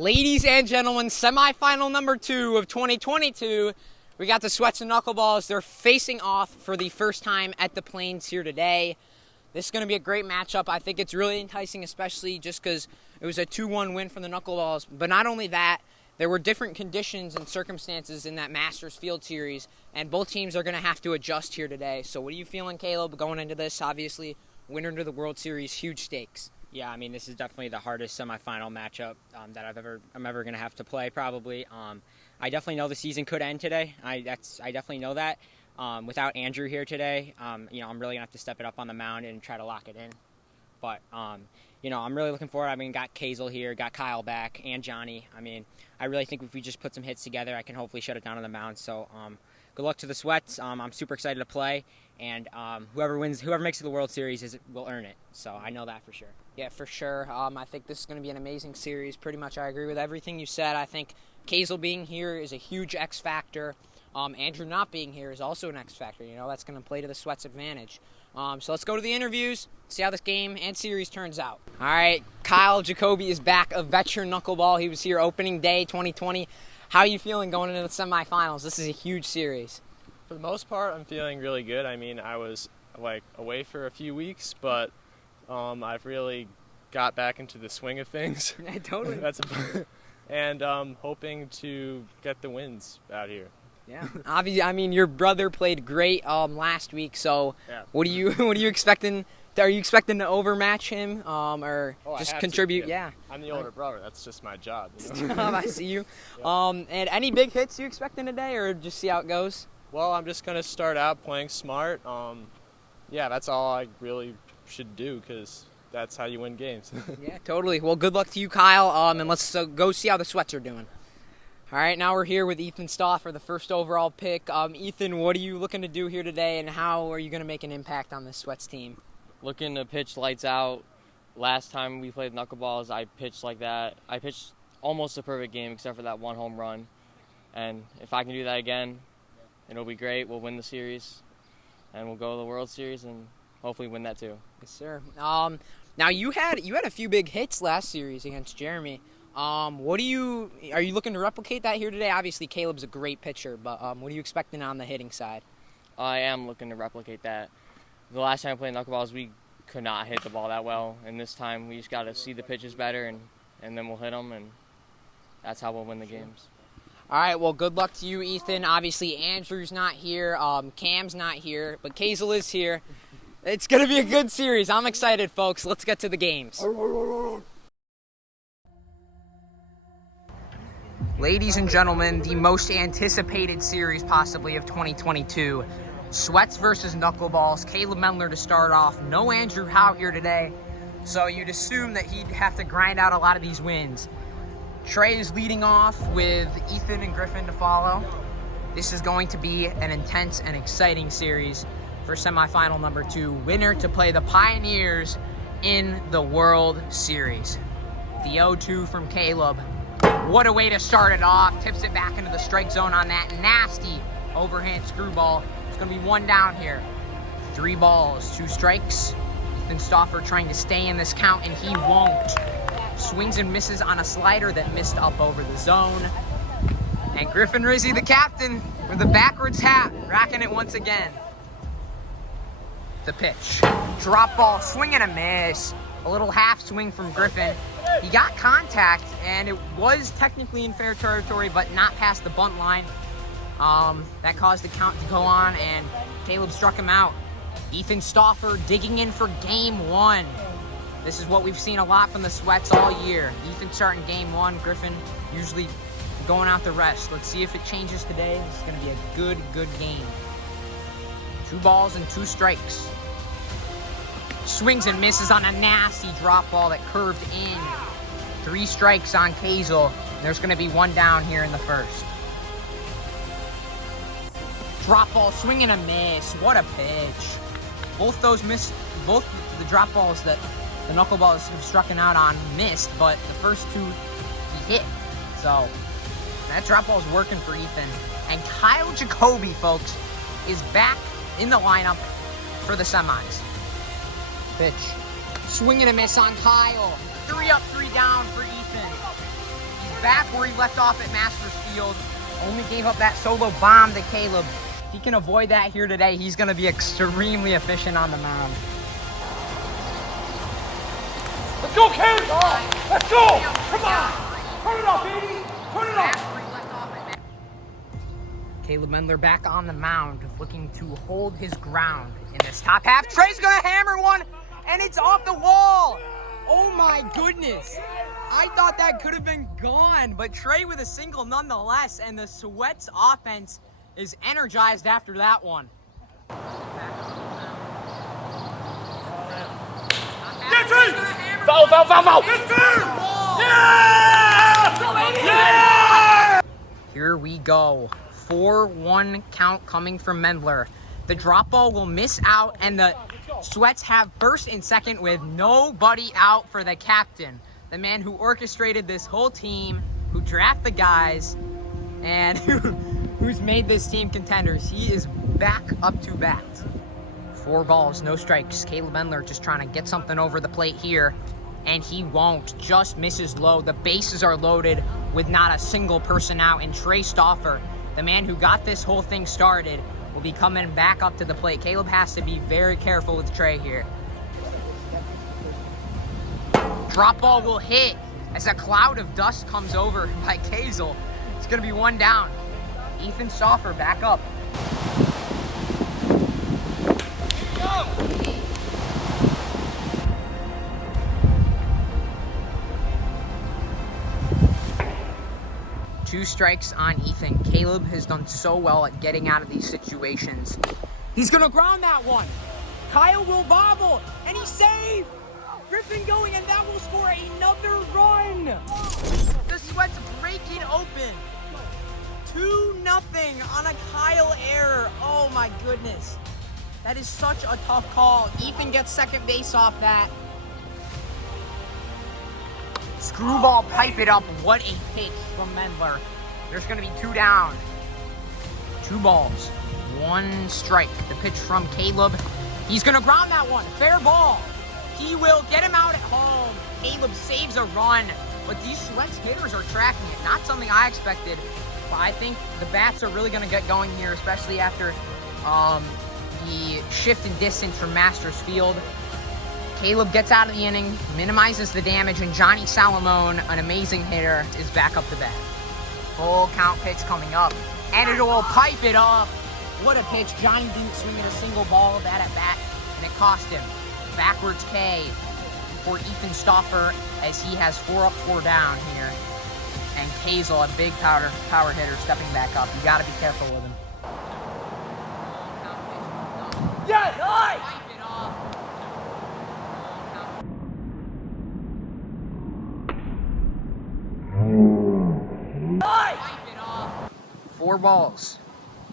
Ladies and gentlemen, semifinal number 2 of 2022. We got the SWEATS and Knuckleballs. They're facing off for the first time at the Plains here today. This is going to be a great matchup. I think it's really enticing, especially just because it was a 2-1 win from the Knuckleballs. But not only that, there were different conditions and circumstances in that Masters Field Series, and both teams are going to have to adjust here today. So what are you feeling, Caleb, going into this? Obviously, winner to the World Series, huge stakes. Yeah, I mean, this is definitely the hardest semifinal matchup that I'm ever going to have to play, probably. I definitely know the season could end today. I definitely know that. Without Andrew here today, I'm really going to have to step it up on the mound and try to lock it in. But, I'm really looking forward. I mean, got Kazel here, got Kyle back, and Johnny. I mean, I really think if we just put some hits together, I can hopefully shut it down on the mound. So, good luck to the SWEATS. I'm super excited to play, and whoever makes it to the World Series will earn it. So I know that for sure. Yeah, for sure. I think this is going to be an amazing series. Pretty much I agree with everything you said. I think Kazel being here is a huge X factor. Andrew not being here is also an X factor. That's going to play to the SWEATS' advantage. So let's go to the interviews, see how this game and series turns out. All right, Kyle Jacoby is back, a veteran knuckleball. He was here opening day 2020. How are you feeling going into the semifinals? This is a huge series. For the most part, I'm feeling really good. I mean, I was away for a few weeks, but I've really got back into the swing of things. Yeah, totally. And hoping to get the wins out here. Yeah, obviously. I mean, your brother played great last week. So, yeah. What are you expecting? Are you expecting to overmatch him, or just contribute? Yeah, I'm the older brother. That's just my job. I see you. Yeah. And any big hits you expecting today, or just see how it goes? Well, I'm just gonna start out playing smart. Yeah, that's all I really should do, because that's how you win games. Yeah, totally. Well, good luck to you, Kyle. And let's go see how the SWEATS are doing. All right, now we're here with Ethan Stauffer, the first overall pick. Ethan, what are you looking to do here today, and how are you going to make an impact on this SWEATS team? Looking to pitch lights out. Last time we played Knuckleballs, I pitched like that. I pitched almost a perfect game except for that one home run. And if I can do that again, it'll be great. We'll win the series, and we'll go to the World Series and hopefully win that too. Yes, sir. Now you had a few big hits last series against Jeremy. Are you looking to replicate that here today? Obviously, Caleb's a great pitcher, but what are you expecting on the hitting side? I am looking to replicate that. The last time I played Knuckleballs, we could not hit the ball that well, and this time we just got to see the pitches better, and then we'll hit them, and that's how we'll win the games. All right, well, good luck to you, Ethan. Obviously, Andrew's not here, Cam's not here, but Kazel is here. It's going to be a good series. I'm excited, folks. Let's get to the games. Ladies and gentlemen, the most anticipated series possibly of 2022. SWEATS versus Knuckleballs. Caleb Mendler to start off. No Andrew Howe here today, so you'd assume that he'd have to grind out a lot of these wins. Trey is leading off with Ethan and Griffin to follow. This is going to be an intense and exciting series for semifinal number 2. Winner to play the Pioneers in the World Series. The 0-2 from Caleb. What a way to start it off. Tips it back into the strike zone on that nasty overhand screwball. It's going to be 1 down here. 3 balls, 2 strikes. Ethan Stauffer trying to stay in this count, and he won't. Swings and misses on a slider that missed up over the zone. And Griffin Rizzi, the captain, with the backwards hat, racking it once again. The pitch. Drop ball, swing and a miss. A little half swing from Griffin. He got contact, and it was technically in fair territory, but not past the bunt line. That caused the count to go on, and Caleb struck him out. Ethan Stauffer digging in for game 1. This is what we've seen a lot from the SWEATS all year. Ethan starting game 1, Griffin usually going out the rest. Let's see if it changes today. This is going to be a good game. 2 balls and 2 strikes. Swings and misses on a nasty drop ball that curved in. 3 strikes on Kazel. There's going to be 1 down here in the first. Drop ball, swing and a miss. What a pitch. Both the drop balls that the Knuckleballs have struck out on missed, but the first 2 he hit. So that drop ball is working for Ethan. And Kyle Jacoby, folks, is back in the lineup for the semis. Pitch. Swing and a miss on Kyle. 3 up, 3 down for Ethan. He's back where he left off at Masters Field. Only gave up that solo bomb to Caleb. If he can avoid that here today, he's going to be extremely efficient on the mound. Let's go, Caleb! Let's go! Come on! Turn it up, baby! Turn it up! Caleb Mendler back on the mound, looking to hold his ground in this top half. Trey's gonna hammer one, and it's off the wall! Oh my goodness! I thought that could have been gone, but Trey with a single nonetheless, and the Sweats offense is energized after that one. Yeah, Trey! Foul, foul, foul, foul! Let's go! Yeah! Yeah! Here we go. 4-1 count coming from Mendler. The drop ball will miss out, and the Sweats have first and second with nobody out for the captain. The man who orchestrated this whole team, who drafted the guys, and who's made this team contenders. He is back up to bat. 4 balls, no strikes. Caleb Mendler just trying to get something over the plate here, and he won't. Just misses low. The bases are loaded with not a single person out, and Trey Stauffer, the man who got this whole thing started, will be coming back up to the plate. Caleb has to be very careful with Trey here. Drop ball will hit as a cloud of dust comes over by Kazel. It's going to be 1 down. Ethan Stauffer back up. Go! 2 strikes on Ethan. Caleb has done so well at getting out of these situations. He's going to ground that one. Kyle will bobble, and he's saved. Griffin going, and that will score another run. The Sweats break it open. 2-0 on a Kyle error. Oh my goodness. That is such a tough call. Ethan gets second base off that. Screwball pipe it up. What a pitch from Mendler. There's going to be 2 down. 2 balls, 1 strike. The pitch from Caleb. He's going to ground that one. Fair ball. He will get him out at home. Caleb saves a run, but these Sweats hitters are tracking it. Not something I expected, but I think the bats are really going to get going here, especially after the shift in distance from Masters Field. Caleb gets out of the inning, minimizes the damage, and Johnny Salamone, an amazing hitter, is back up to bat. Full count pitch coming up, and it will pipe it up. What a pitch. Johnny didn't swing at a single ball of that at bat, and it cost him. Backwards K for Ethan Stauffer as he has 4 up, 4 down here. And Kazel, a big power hitter, stepping back up. You got to be careful with him. Yes! Pipe it off. 4 balls,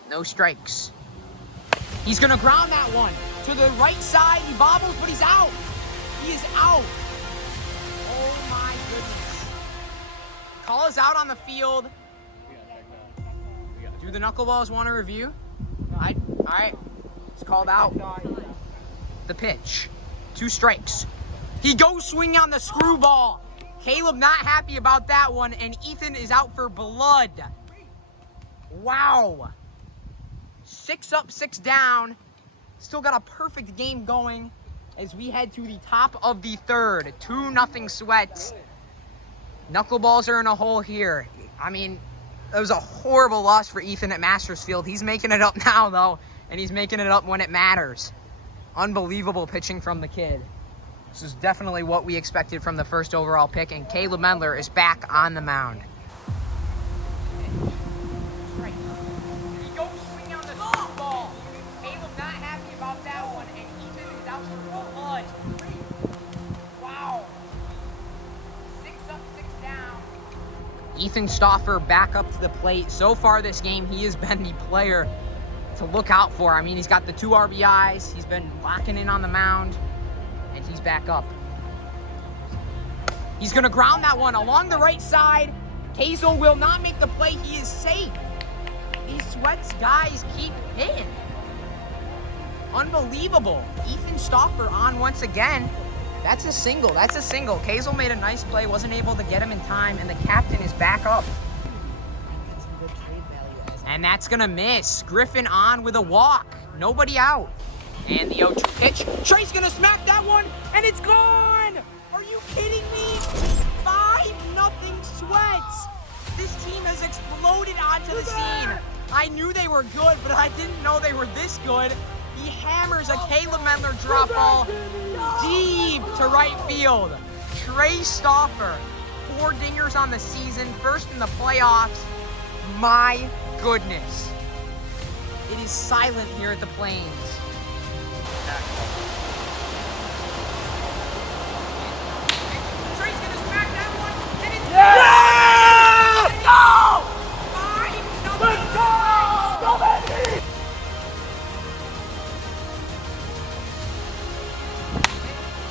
no strikes. He's gonna ground that one to the right side. He bobbles, but he's out. He is out. Oh my goodness. Call is out on the field. Do the Knuckleballs want a review? All right, it's called out. The pitch, 2 strikes. He goes swinging on the screwball. Caleb not happy about that one, and Ethan is out for blood. Wow. 6 up, 6 down. Still got a perfect game going as we head to the top of the 3rd. 2-0 Sweats. Knuckleballs are in a hole here. I mean, it was a horrible loss for Ethan at Masters Field. He's making it up now, though, and he's making it up when it matters. Unbelievable pitching from the kid. This is definitely what we expected from the 1st overall pick, and Caleb Mendler is back on the mound. He goes swinging on the ball. Caleb not happy about that one, and Ethan is out for blood. Wow. 6 up, 6 down. Ethan Stauffer back up to the plate. So far this game, he has been the player to look out for. I mean, he's got the 2 RBIs. He's been locking in on the mound. And he's back up. He's gonna ground that one along the right side. Kazel will not make the play. He is safe. These Sweats guys keep hitting. Unbelievable. Ethan Stauffer on once again. That's a single. Kazel made a nice play, wasn't able to get him in time, and the captain is back up. And that's gonna miss. Griffin on with a walk. Nobody out. And the 0-2 pitch. Trey's gonna smack that one, and it's gone! Are you kidding me? 5-0 Sweats. This team has exploded onto the scene. I knew they were good, but I didn't know they were this good. He hammers a Caleb Mendler drop ball deep to right field. Trey Stauffer, 4 dingers on the season, first in the playoffs. My goodness. It is silent here at the Plains. Trey's gonna smack that one, and it's go! 5-0. Let's go! Go, baby!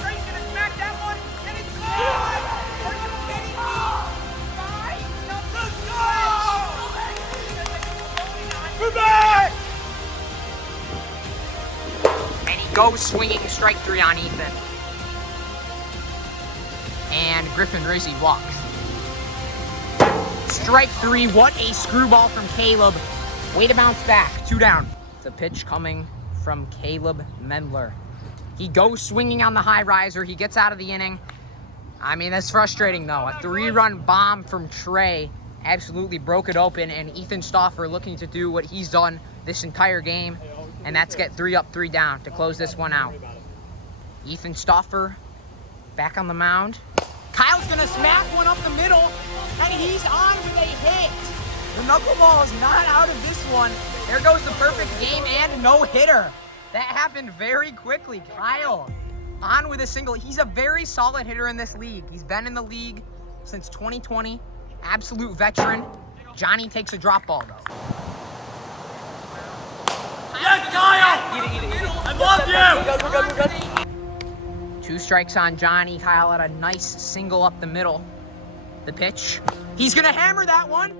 Trey's gonna smack that one, and it's gone! Are you kidding me? 5-0. Go, back! And he goes swinging, strike 3 on Ethan. And Griffin Rizzi walks. Strike 3, what a screwball from Caleb. Way to bounce back, 2 down. The pitch coming from Caleb Mendler. He goes swinging on the high riser, he gets out of the inning. I mean, that's frustrating though. A 3-run bomb from Trey absolutely broke it open, and Ethan Stauffer looking to do what he's done this entire game, and that's get 3 up, 3 down to close this one out. Ethan Stauffer back on the mound. Kyle's gonna smack one up the middle, and he's on with a hit. The Knuckleball is not out of this one. There goes the perfect game and no hitter. That happened very quickly. Kyle on with a single. He's a very solid hitter in this league. He's been in the league since 2020. Absolute veteran. Johnny takes a drop ball though. Yes, Kyle! I love you! 2 strikes on Johnny. Kyle had a nice single up the middle. The pitch. He's gonna hammer that one,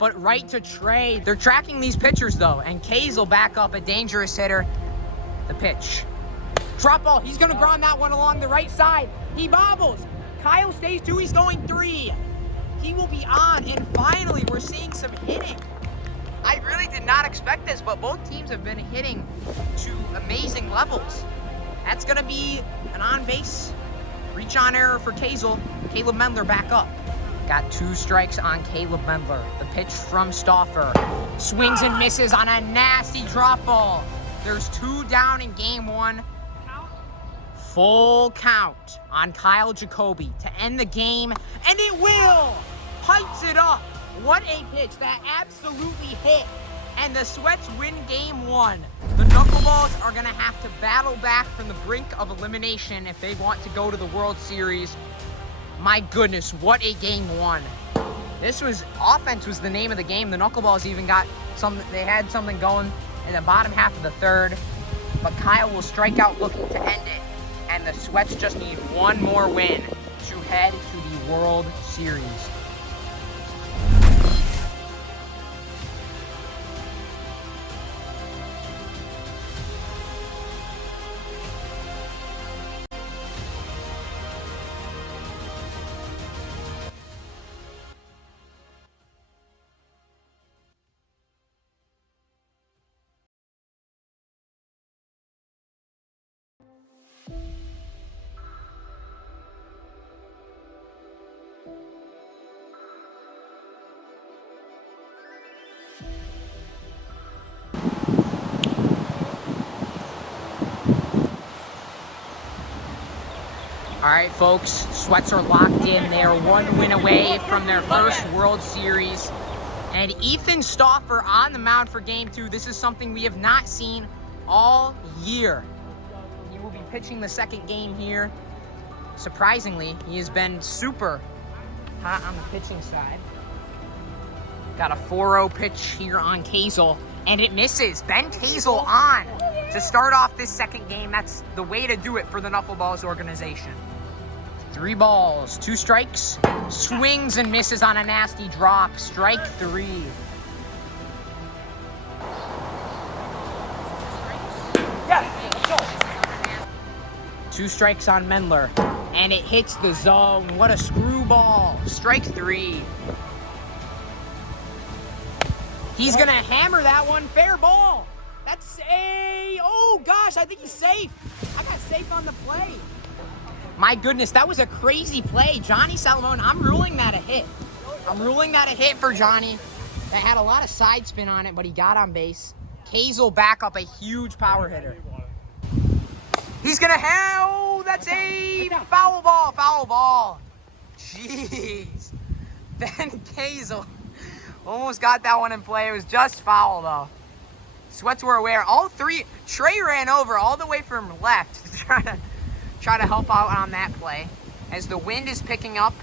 but right to Trey. They're tracking these pitchers though, and Kays will back up, a dangerous hitter. The pitch. Drop ball. He's gonna ground that one along the right side. He bobbles. Kyle stays 2. He's going 3. He will be on, and finally we're seeing some hitting. I really did not expect this, but both teams have been hitting to amazing levels. That's gonna be an on-base reach-on error for Kazel. Caleb Mendler back up. Got 2 strikes on Caleb Mendler. The pitch from Stauffer. Swings and misses on a nasty drop ball. There's 2 down in game 1. Full count on Kyle Jacoby to end the game, and it will! Pipes it up. What a pitch. That absolutely hit. And the Sweats win game 1. The Knuckleballs are going to have to battle back from the brink of elimination if they want to go to the World Series. My goodness, what a game 1. This was, offense was the name of the game. The Knuckleballs even got something, they had something going in the bottom half of the 3rd. But Kyle will strike out looking to end it. And the Sweats just need 1 more win to head to the World Series. All right, folks, Sweats are locked in. They are 1 win away from their first World Series. And Ethan Stauffer on the mound for game 2. This is something we have not seen all year. He will be pitching the 2nd game here. Surprisingly, he has been super hot on the pitching side. Got a 4-0 pitch here on Kazel, and it misses. Ben Kazel on to start off this 2nd game. That's the way to do it for the Knuckleballs organization. 3 balls, 2 strikes, swings and misses on a nasty drop. Strike 3. Yes, let's go. 2 strikes on Mendler, And it hits the zone. What a screwball. Strike 3. He's going to hammer that one. Fair ball. That's a... Oh, gosh, I think he's safe. I got safe on the play. My goodness, that was a crazy play. Johnny Salamone, I'm ruling that a hit. I'm ruling that a hit for Johnny. That had a lot of side spin on it, but he got on base. Kazel back up, a huge power hitter. He's going to have... Oh, that's a foul ball. Foul ball. Jeez. Ben Kazel almost got that one in play. It was just foul, though. Sweats were aware. All three. Trey ran over all the way from left to try to help out on that play. As the wind is picking up.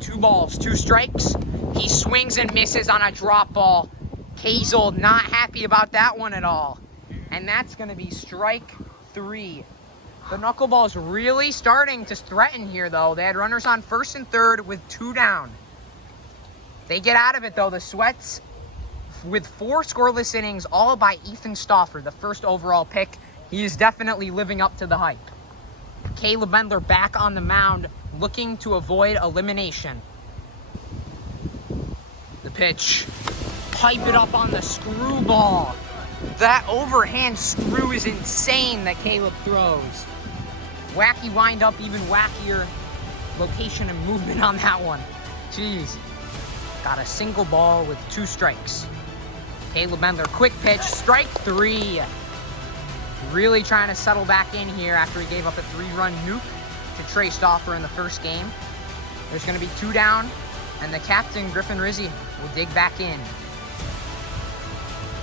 2 balls, 2 strikes. He swings and misses on a drop ball. Kazel not happy about that one at all. And that's going to be strike 3. The Knuckleballs really starting to threaten here, though. They had runners on first and third with 2 down. They get out of it, though. The Sweats with 4 scoreless innings, all by Ethan Stauffer, the first overall pick. He is definitely living up to the hype. Caleb Mendler back on the mound, looking to avoid elimination. The pitch. Pipe it up on the screwball. That overhand screw is insane that Caleb throws. Wacky wind-up, even wackier location and movement on that one. Jeez. Got a single ball with 2 strikes. Caleb Mendler, quick pitch, strike 3. Really trying to settle back in here after he gave up a 3-run nuke to Trey Stauffer in the first game. There's going to be 2 down, and the captain, Griffin Rizzi, will dig back in.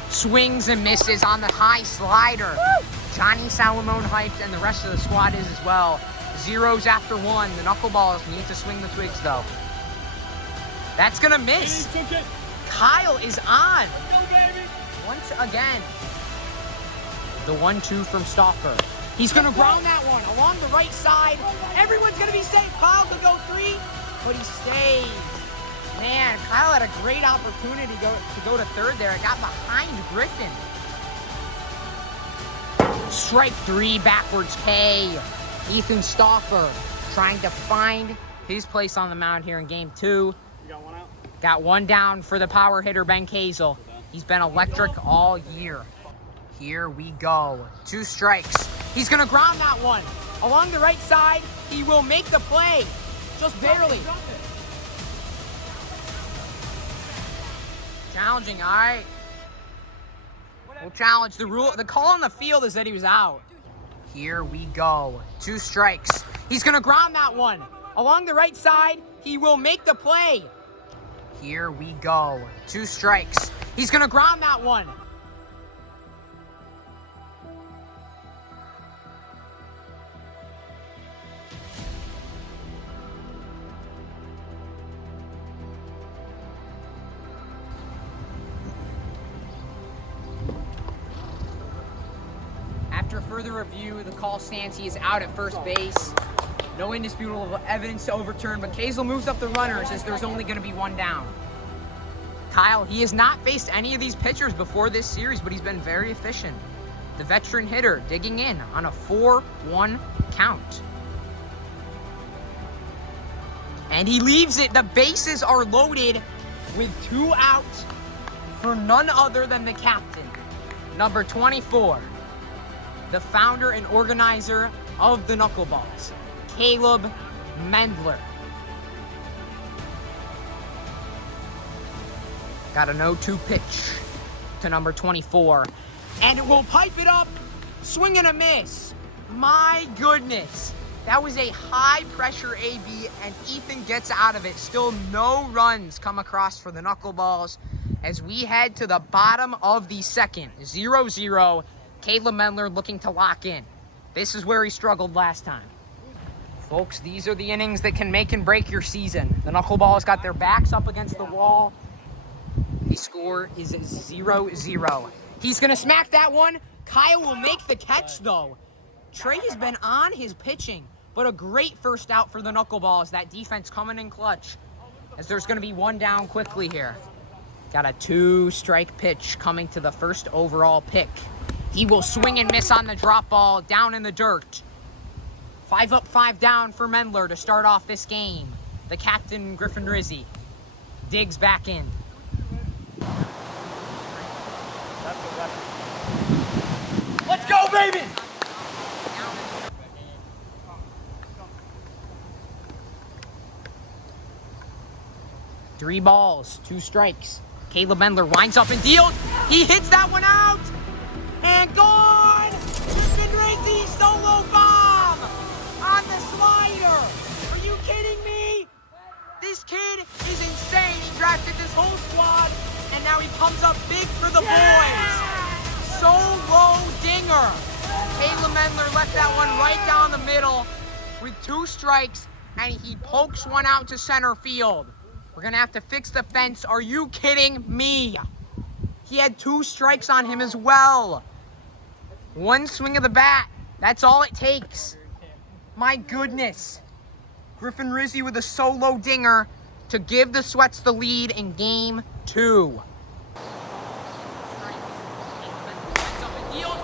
Swings and misses on the high slider. Woo! Johnny Salamone hyped, and the rest of the squad is as well. 0s after 1. The Knuckleballs need to swing the twigs, though. That's going to miss. Kyle is on. Once again. The 1-2 from Stauffer. He's going to ground that one along the right side. Everyone's going to be safe. Kyle could go 3, but he stays. Man, Kyle had a great opportunity to go to third there. It got behind Griffin. Strike 3, backwards K. Ethan Stauffer trying to find his place on the mound here in game 2. You got 1 out? Got 1 down for the power hitter, Ben Kazel. He's been electric all year. Here we go. 2 strikes. He's going to ground that one. Along the right side, he will make the play. Just barely. Challenging, all right. We'll challenge. The call on the field is that he was out. Here we go. 2 strikes. He's going to ground that one. Along the right side, he will make the play. Here we go. 2 strikes. He's going to ground that one. After further review, the call stands. He is out at first base. No indisputable evidence to overturn, but Kazel moves up the runners as there's only going to be 1 down. Kyle, he has not faced any of these pitchers before this series, but he's been very efficient. The veteran hitter digging in on a 4-1 count. And he leaves it. The bases are loaded with 2 outs for none other than the captain, number 24. The founder and organizer of the Knuckleballs, Caleb Mendler. Got a 0-2 pitch to number 24. And it will pipe it up. Swing and a miss. My goodness. That was a high-pressure AB, and Ethan gets out of it. Still no runs come across for the Knuckleballs as we head to the bottom of the second. 0-0. Caleb Mendler looking to lock in. This is where he struggled last time. Folks, these are the innings that can make and break your season. The Knuckleballs got their backs up against the wall. The score is 0-0. He's going to smack that one. Kyle will make the catch, though. Trey has been on his pitching, but a great first out for the Knuckleballs. That defense coming in clutch as there's going to be 1 down quickly here. Got a 2-strike pitch coming to the first overall pick. He will swing and miss on the drop ball down in the dirt. 5 up, 5 down for Mendler to start off this game. The captain, Griffin Rizzi, digs back in. Let's go, baby! Three balls, 2 strikes. Caleb Mendler winds up and deals. He hits that one out. And gone! Griffin Rizzi solo bomb on the slider. Are you kidding me? This kid is insane. He drafted this whole squad, and now he comes up big for the boys. Solo dinger. Caleb Mendler left that one right down the middle with 2 strikes, and he pokes one out to center field. We're gonna have to fix the fence. Are you kidding me? He had 2 strikes on him as well. 1 swing of the bat. That's all it takes. My goodness. Griffin Rizzi with a solo dinger to give the Sweats the lead in game 2.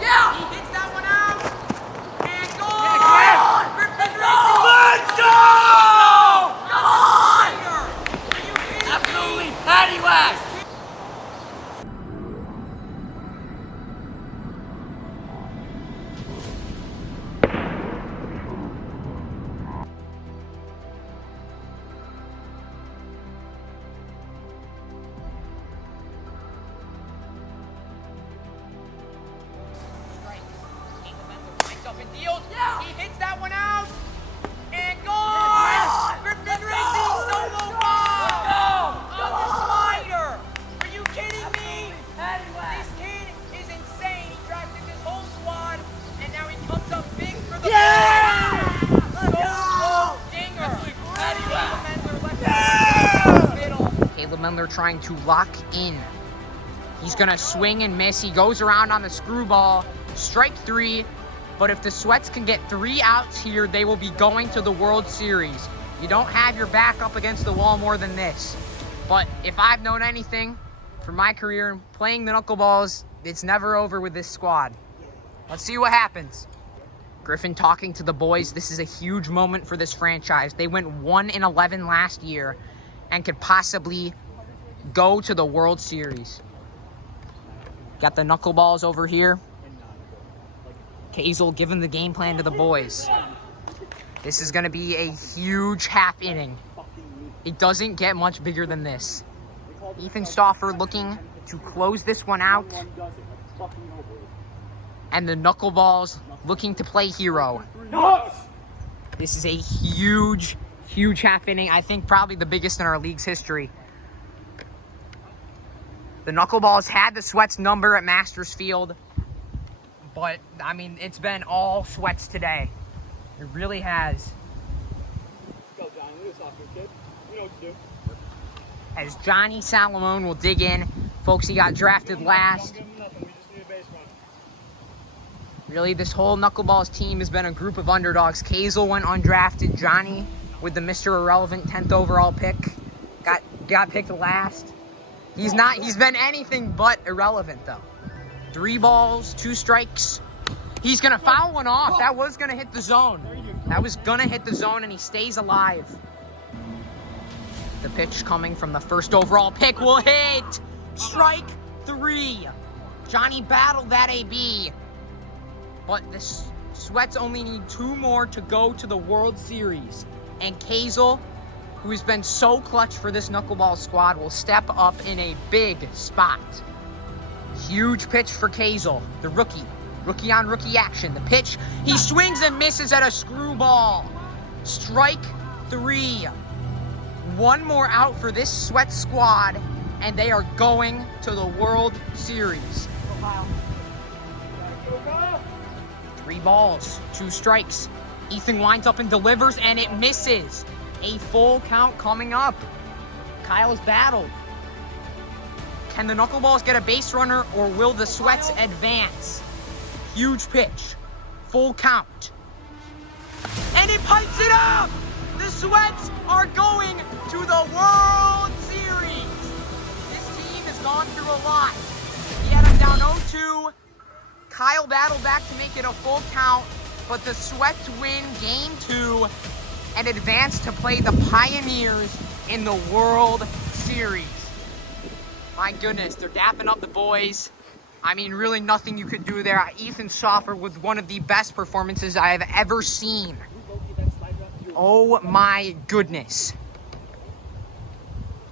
Yeah! He hits that one out. And goal! Griffin Rizzi! Let's go! Absolutely Patty whack! He hits that one out. And goal! Griffin Rizzi solo bomb on the slider. Are you kidding me? This kid is insane. He drafted this whole squad, and now he comes up big for the solo dinger. Caleb Mendler trying to lock in. He's gonna swing and miss. He goes around on the screwball. Strike 3. But if the Sweats can get 3 outs here, they will be going to the World Series. You don't have your back up against the wall more than this. But if I've known anything from my career playing the Knuckleballs, it's never over with this squad. Let's see what happens. Griffin talking to the boys. This is a huge moment for this franchise. They went 1-11 last year and could possibly go to the World Series. Got the Knuckleballs over here. Hazel giving the game plan to the boys. This is going to be a huge half inning. It doesn't get much bigger than this. Ethan Stauffer looking to close this one out. And the Knuckleballs looking to play hero. This is a huge, huge half inning. I think probably the biggest in our league's history. The Knuckleballs had the Sweats number at Masters Field. But, I mean, it's been all Sweats today. It really has. Go, Johnny. Lead us off here, kid. You know what to do. As Johnny Salomone will dig in. Folks, he got drafted last. Don't give him nothing. We just need a base run. Really, this whole Knuckleballs team has been a group of underdogs. Kazel went undrafted. Johnny with the Mr. Irrelevant 10th overall pick. Got picked last. He's been anything but irrelevant, though. 3 balls, 2 strikes. He's going to foul one off. That was going to hit the zone. That was going to hit the zone, and he stays alive. The pitch coming from the 1st overall pick will hit. Strike 3. Johnny battled that AB. But the Sweats only need 2 more to go to the World Series. And Kazel, who has been so clutch for this Knuckleball squad, will step up in a big spot. Huge pitch for Kazel, the rookie. Rookie on rookie action. The pitch, he swings and misses at a screwball. Strike 3. 1 more out for this Sweat squad, and they are going to the World Series. 3 balls, 2 strikes. Ethan winds up and delivers, and it misses. A full count coming up. Kyle's battled. Can the Knuckleballs get a base runner, or will the Sweats advance? Huge pitch. Full count. And it pipes it up! The Sweats are going to the World Series! This team has gone through a lot. He had him down 0-2. Kyle battled back to make it a full count. but the Sweats win Game 2 and advance to play the Pioneers in the World Series. My goodness, they're dapping up the boys. I mean, really nothing you could do there. Ethan Schoffer was one of the best performances I have ever seen. Oh my goodness.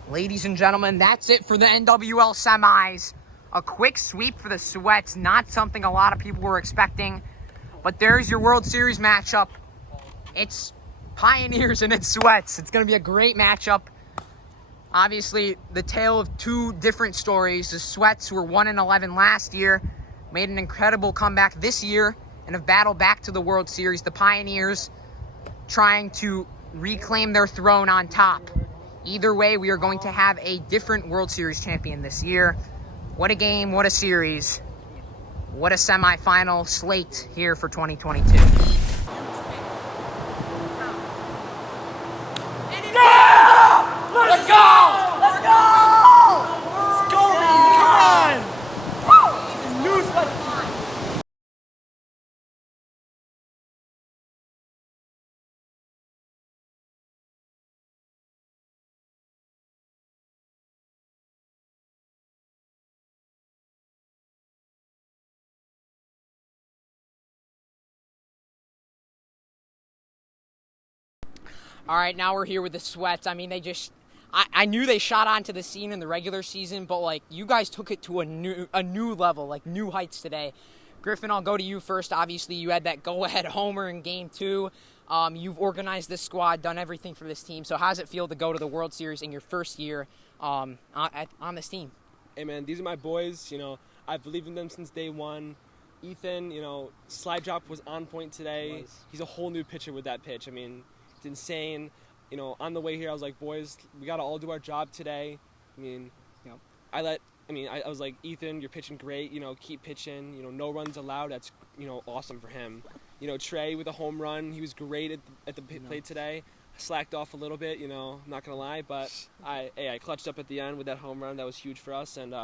Ladies and gentlemen, that's it for the NWL semis. A quick sweep for the Sweats, not something a lot of people were expecting. But there's your World Series matchup. It's Pioneers and it's Sweats. It's going to be a great matchup. Obviously, the tale of two different stories. The Sweats were 1-11 last year, made an incredible comeback this year, and have battled back to the World Series. The Pioneers trying to reclaim their throne on top. Either way, we are going to have a different World Series champion this year. What a game, what a series, what a semifinal slate here for 2022. Let's go! Let's go! Let's go, baby! Come on! New Sweats. All right, now we're here with the Sweats. I mean, I knew they shot onto the scene in the regular season, but like you guys took it to a new level, like new heights today. Griffin, I'll go to you first. Obviously, you had that go-ahead homer in Game 2. You've organized this squad, done everything for this team. So how does it feel to go to the World Series in your first year on this team? Hey, man, these are my boys. You know, I've believed in them since day one. Ethan, you know, slide drop was on point today. He's a whole new pitcher with that pitch. I mean, it's insane. You know, on the way here, I was like, boys, we got to all do our job today. I mean, you know, I was like, Ethan, you're pitching great. You know, keep pitching. You know, no runs allowed. That's, you know, awesome for him. You know, Trey with a home run. He was great at the plate today. Slacked off a little bit, you know, I'm not going to lie. But I clutched up at the end with that home run. That was huge for us. And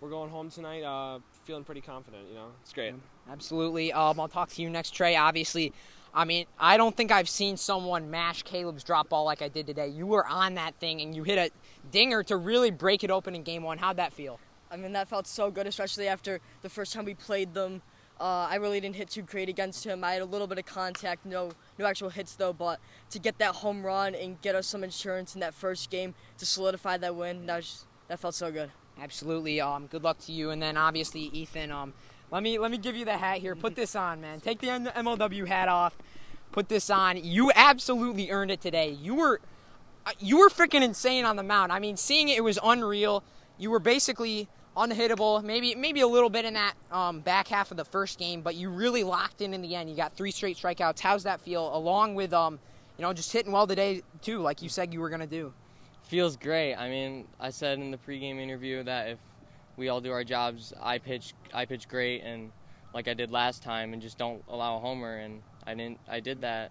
we're going home tonight feeling pretty confident, you know. It's great. Absolutely. I'll talk to you next, Trey. Obviously, I mean, I don't think I've seen someone mash Caleb's drop ball like I did today. You were on that thing, and you hit a dinger to really break it open in Game 1. How'd that feel? I mean, that felt so good, especially after the first time we played them. I really didn't hit too great against him. I had a little bit of contact, no actual hits, though. But to get that home run and get us some insurance in that first game to solidify that win, that felt so good. Absolutely. Good luck to you. And then, obviously, Ethan, let me give you the hat here. Put this on, man. Take the MLW hat off. Put this on. You absolutely earned it today. You were freaking insane on the mound. I mean, seeing it was unreal. You were basically unhittable. Maybe a little bit in that back half of the first game, but you really locked in the end. You got 3 straight strikeouts. How's that feel? Along with just hitting well today too, like you said you were gonna do. Feels great. I mean, I said in the pregame interview that if we all do our jobs, I pitch great, and like I did last time, and just don't allow a homer, and I did that,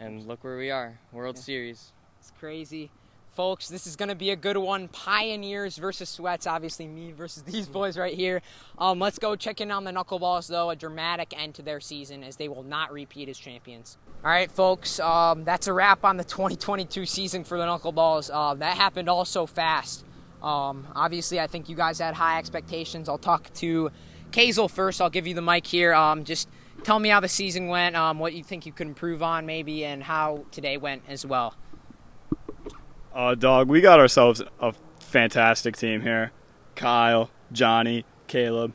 and look where we are, World Series. It's crazy. Folks, this is going to be a good one. Pioneers versus Sweats, obviously me versus these boys right here. Let's go check in on the Knuckleballs, though. A dramatic end to their season as they will not repeat as champions. All right, folks, that's a wrap on the 2022 season for the Knuckleballs. That happened all so fast. Obviously, I think you guys had high expectations. I'll talk to Kazel first. I'll give you the mic here. Just tell me how the season went, what you think you could improve on maybe, and how today went as well. Dog, we got ourselves a fantastic team here. Kyle, Johnny, Caleb,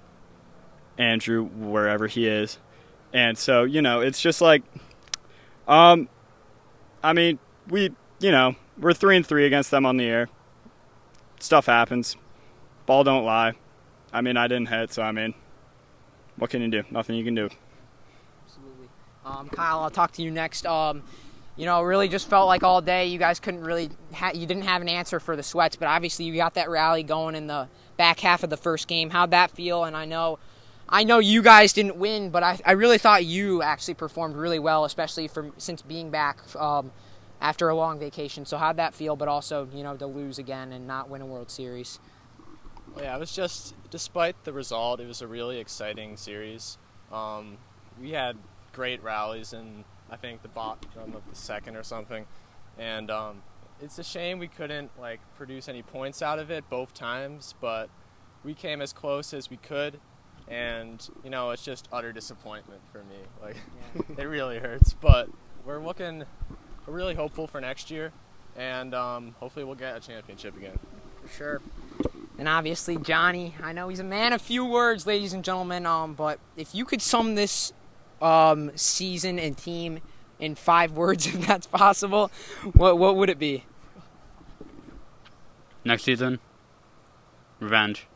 Andrew, wherever he is. And so, you know, it's just like, I mean, we're 3-3 against them on the air. Stuff happens. Ball don't lie. I mean, I didn't hit, so I mean, what can you do? Nothing you can do. Absolutely. Kyle, I'll talk to you next. Really just felt like all day you guys couldn't really you didn't have an answer for the Sweats, but obviously you got that rally going in the back half of the first game. How'd that feel? And I know you guys didn't win, but I really thought you actually performed really well, especially since being back after a long vacation. So how'd that feel, but also, to lose again and not win a World Series? Well, yeah, it was just, despite the result, it was a really exciting series. We had great rallies in, I think, the bottom of the second or something. And it's a shame we couldn't produce any points out of it both times, but we came as close as we could. And, it's just utter disappointment for me. It really hurts. But we're really hopeful for next year. And hopefully we'll get a championship again. For sure. And obviously, Johnny, I know he's a man of few words, ladies and gentlemen, but if you could sum this season and team in 5 words, if that's possible, what would it be? Next season, revenge.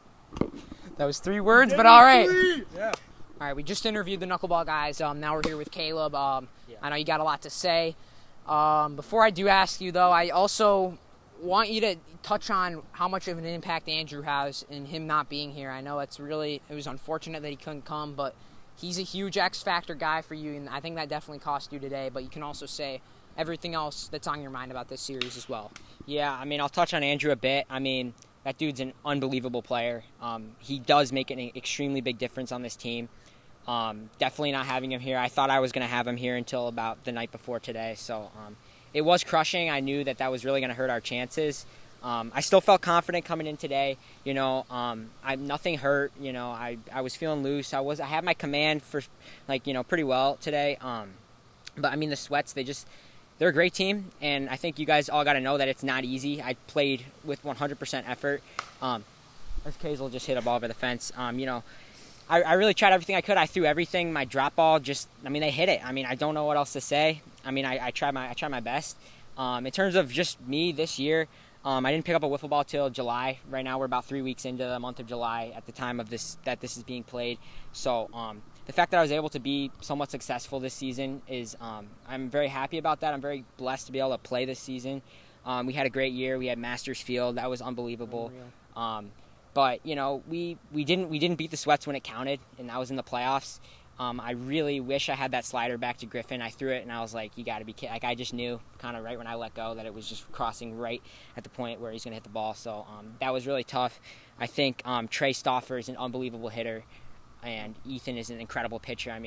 That was 3 words, but all right. Yeah. All right, we just interviewed the Knuckleball guys. Now we're here with Caleb. I know you got a lot to say. Before I do ask you, though, I also want you to touch on how much of an impact Andrew has in him not being here. I know it was unfortunate that he couldn't come, but he's a huge X-factor guy for you, and I think that definitely cost you today. But you can also say everything else that's on your mind about this series as well. Yeah, I'll touch on Andrew a bit. That dude's an unbelievable player. He does make an extremely big difference on this team. Definitely not having him here. I thought I was going to have him here until about the night before today. So it was crushing. I knew that was really going to hurt our chances. I still felt confident coming in today. Nothing hurt. I was feeling loose. I had my command for pretty well today. But the Sweats, they're a great team, and I think you guys all got to know that it's not easy. I played with 100% effort. As Kazel just hit a ball over the fence. I really tried everything I could. I threw everything. My drop ball they hit it. I don't know what else to say. I tried my best. In terms of just me this year, I didn't pick up a wiffle ball till July. Right now we're about 3 weeks into the month of July at the time of this is being played. So the fact that I was able to be somewhat successful this season is I'm very happy about that. I'm very blessed to be able to play this season. We had a great year. We had Masters Field. That was unbelievable. But we didn't beat the Sweats when it counted, and that was in the playoffs. I really wish I had that slider back to Griffin. I threw it, and I was like, you got to be kidding. I just knew kind of right when I let go that it was just crossing right at the point where he's going to hit the ball. So that was really tough. I think Trey Stauffer is an unbelievable hitter, and Ethan is an incredible pitcher. I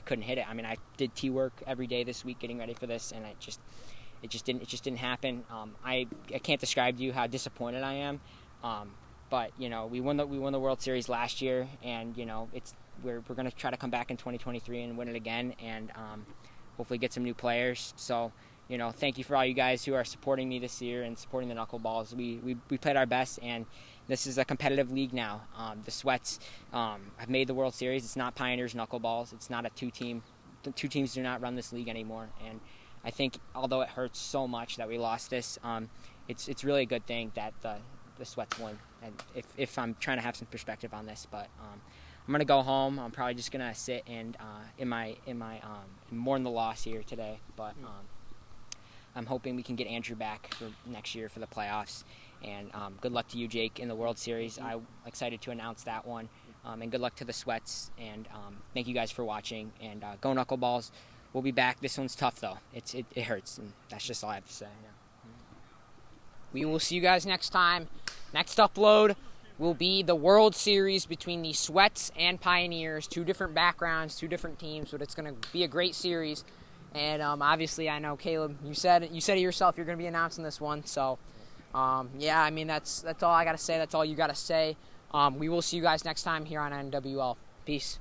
couldn't hit it. I did tee work every day this week getting ready for this, and it just didn't happen. I can't describe to you how disappointed I am. But we won the World Series last year, and we're going to try to come back in 2023 and win it again, and hopefully get some new players. So thank you for all you guys who are supporting me this year and supporting the Knuckleballs. We played our best, and this is a competitive league now. The Sweats have made the World Series. It's not Pioneers Knuckleballs. It's not a 2-team. The 2 teams do not run this league anymore, and I think although it hurts so much that we lost this, it's really a good thing that the Sweats won. And if I'm trying to have some perspective on this, but I'm gonna go home. I'm probably just gonna sit and mourn the loss here today. But I'm hoping we can get Andrew back for next year for the playoffs. And good luck to you, Jake, in the World Series. I'm excited to announce that one. And good luck to the Sweats. And thank you guys for watching. And go Knuckleballs. We'll be back. This one's tough though. It hurts, and that's just all I have to say. Yeah. We will see you guys next time. Next upload will be the World Series between the Sweats and Pioneers. 2 different backgrounds, 2 different teams, but it's going to be a great series. And obviously, I know Caleb, you said it yourself. You're going to be announcing this one. So, that's all I got to say. That's all you got to say. We will see you guys next time here on NWL. Peace.